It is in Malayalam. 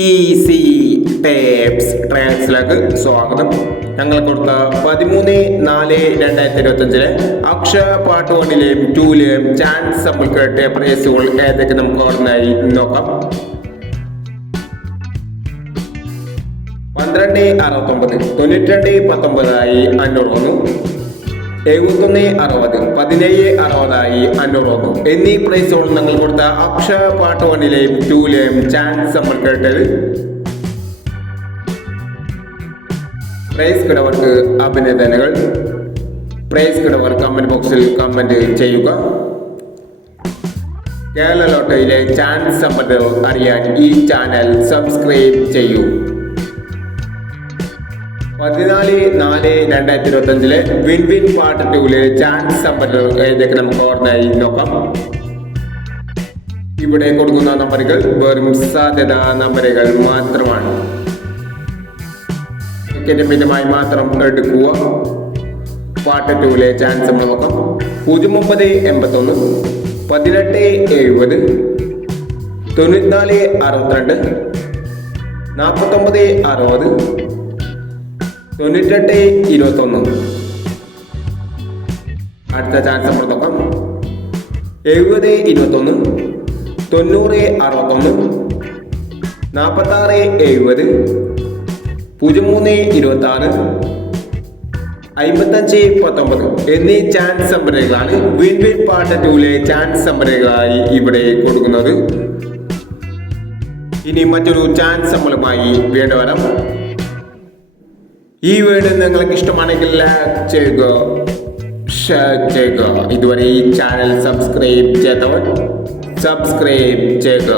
ഈസി ടേപ്സ് ട്രയൽസിലേക്ക് സ്വാഗതം. ഞങ്ങൾ കൊടുത്ത 13/4/2025 അക്ഷയ പാർട്ട് 1ലെയും 2ലെയും ചാൻസ് സമ്പിൾക്ക് ടേപ്പ് റേസുകൾ ഏതൊക്കെ നമുക്ക് ഓർമ്മയായി നോക്കാം. 1269 9219 501, 7160 1760 501 എന്നീ പ്രൈസുകൾ ഞങ്ങൾ കൊടുത്ത അക്ഷയ പാർട്ട് 1ലെയും 2ലെയും ചാൻസ് നമ്മൾ കേട്ടത്. പ്രൈസ് കിടവർക്ക് അഭിനന്ദനങ്ങൾ. പ്രൈസ് കിടവർ കമന്റ് ബോക്സിൽ കമന്റ് ചെയ്യുക. കേരള ലോട്ടറിയിലെ ചാൻസ് സമ്പത്തുകൾ അറിയാൻ ഈ ചാനൽ സബ്സ്ക്രൈബ് ചെയ്യൂ. 14/4/2025 വിൻ വിൻ പാർട്ട് 2ലെ ചാൻസ് സമ്പത്തുകൾ ഏതൊക്കെ നമുക്ക് ഓർമ്മയായി നോക്കാം. ഇവിടെ കൊടുക്കുന്ന നമ്പറുകൾ വെറും സാധ്യത നമ്പറുകൾ മാത്രമാണ്. മിതമായി മാത്രം എടുക്കുക. പാർട്ട് 2ലെ ചാൻസ് നമ്മൾ നോക്കാം. 0981 1870 9462 4960 9821. അടുത്ത ചാൻസ് നമ്മൾ നോക്കാം. 7021 9061 4670 0326 5519 എന്നീ ചാൻസ് നമ്പറുകളാണ് വിൻ വിൻ പാർട്ട് 2ലെ ചാൻസ് നമ്പറുകളായി ഇവിടെ കൊടുക്കുന്നത്. ഇനി മറ്റൊരു ചാൻസ് നമ്പറുമായി വീണ്ടും വരാം. ഈ വീഡിയോ നിങ്ങൾക്ക് ഇഷ്ടമാണെങ്കിൽ ലൈക്ക് ചെയ്യുക, ഷെയർ ചെയ്യുക. ഇതുവരെ ഈ ചാനൽ സബ്സ്ക്രൈബ് ചെയ്തവർ സബ്സ്ക്രൈബ് ചെയ്യുക.